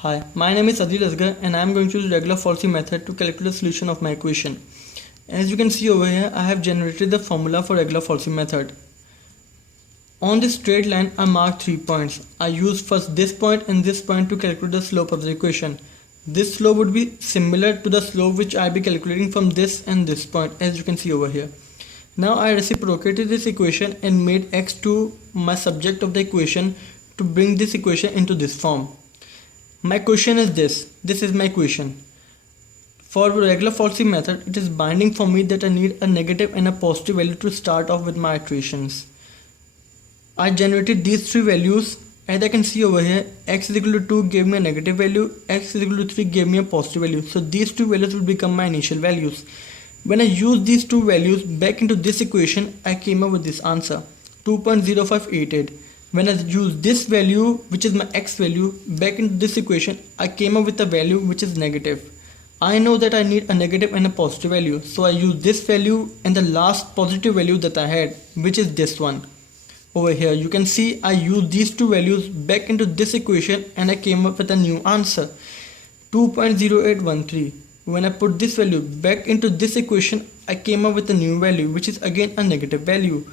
Hi, my name is Adeel and I am going to use RegulaFalsi method to calculate the solution of my equation. As you can see over here, I have generated the formula for RegulaFalsi method. On this straight line, I marked 3 points. I used first this point and this point to calculate the slope of the equation. This slope would be similar to the slope which I will be calculating from this and this point, as you can see over here. Now I reciprocated this equation and made x to my subject of the equation to bring this equation into this form. My question is this is my equation. For RegulaFalsi method, it is binding for me that I need a negative and a positive value to start off with my iterations. I generated these three values. As I can see over here, x is equal to 2 gave me a negative value, x is equal to 3 gave me a positive value. So these two values will become my initial values. When I use these two values back into this equation, I came up with this answer, 2.0588. When I use this value, which is my x value, back into this equation, I came up with a value which is negative. I know that I need a negative and a positive value, so I use this value and the last positive value that I had, which is this one. Over here you can see I use these two values back into this equation and I came up with a new answer, 2.0813. When I put this value back into this equation, I came up with a new value which is again a negative value.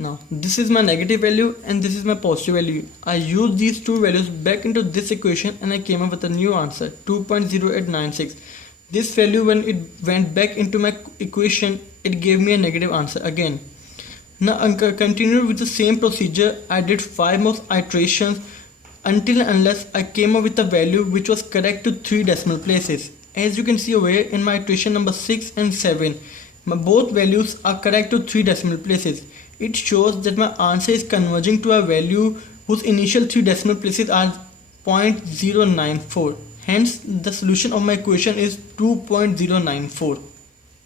Now this is my negative value and this is my positive value. I use these two values back into this equation and I came up with a new answer, 2.0896. This value, when it went back into my equation, it gave me a negative answer again. Now I continued with the same procedure. I did 5 more iterations until and unless I came up with a value which was correct to 3 decimal places. As you can see over here in my iteration number 6 and 7, both values are correct to 3 decimal places. It shows that my answer is converging to a value whose initial 3 decimal places are 0.094. Hence, the solution of my equation is 2.094.